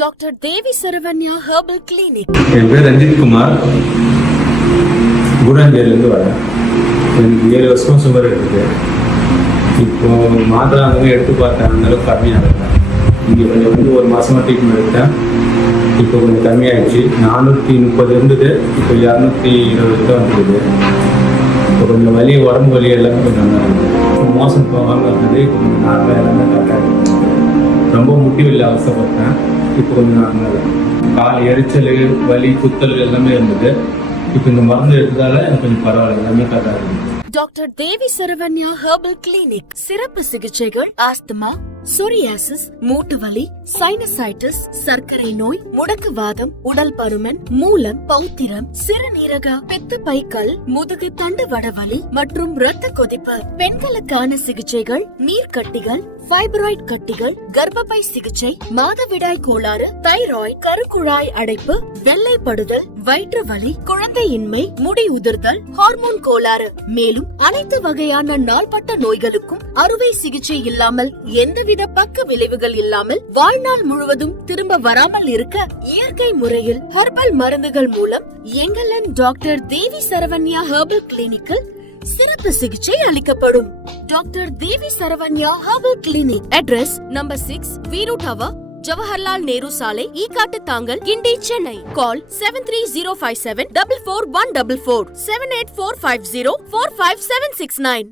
Doctor Devi Saranya herbal clinic. என் பேர் ரஞ்சித் குமார், குராஞ்சேரியிலேருந்து வரேன். எனக்கு 7 வருஷமாக சுகர் இருக்குது. இப்போ மாத்திரை அங்கே எடுத்து பார்த்தேன், அந்தளவுக்கு கம்மியாக இருக்கேன். இங்கே கொஞ்சம் 1 மாதமாக ட்ரீட்மெண்ட் எடுத்தேன். இப்போ கொஞ்சம் கம்மியாகிடுச்சு. 430 இருந்தது, இப்போ 220 தான் வந்துடுது. இப்போ கொஞ்சம் வலி, உடம்பு வலி எல்லாமே கொஞ்சம் நல்லா இருக்குது. மோசம் போகாமல் இருந்தது, இப்போ கொஞ்சம் நார்மலாக எல்லாமே கரெக்டாக இருக்குது. ரொம்ப முட்டி வலி அவசரப்பட்டேன், இப்போ கொஞ்சம் நார்மலாக. கால் எரிச்சல், வலி, குத்தல் எல்லாமே இருந்தது. இப்போ இந்த மருந்து எடுத்ததால எனக்கு கொஞ்சம் பரவாயில்ல, எல்லாமே கரெக்டாக இருக்குது. Doctor Devi Saranya herbal clinic. சிறப்பு சிகிச்சைகள் ஆஸ்துமா, சொரியாசிஸ், மூட்டு வலி, சைனசைட்டிஸ், சர்க்கரை நோய், முடக்குவாதம், உடல் பருமன், மூலம், பௌத்திரம், சிறுநீரக, பித்தப்பைக்கல், முதுகு தண்டுவட வலி மற்றும் இரத்த கொதிப்பு. பெண்களுக்கான சிகிச்சைகள் நீர்க்கட்டிகள், ஃபைப்ராய்ட் கட்டிகள், கர்ப்பப்பை சிகிச்சை, மாதவிடாய் கோளாறு, தைராய்டு, கருக்குழாய் அடைப்பு, வெள்ளைப்படுதல், வயிற்று வலி, குழந்தையின்மை, முடி உதிர்தல், ஹார்மோன் கோளாறு. மேலும் அனைத்து வகையான நாள்பட்ட நோய்களுக்கும் அறுவை சிகிச்சை இல்லாமல், எந்தவித பக்க விளைவுகள் இல்லாமல், வாழ்நாள் முழுவதும் திரும்ப வராமல் இருக்க இயற்கை முறையில் ஹெர்பல் மருந்துகள் மூலம் எங்களின் டாக்டர் தேவி சரவண்யா ஹெர்பல் கிளினிக்கில் சிறப்பு சிகிச்சை அளிக்கப்படும். Doctor Devi Saranya herbal clinic. Address number 6 Veeru tower, Jawaharlal Nehru சாலை, ஈக்காட்டு தாங்கல், கிண்டி, சென்னை. கால் 7305744144 78450 45769.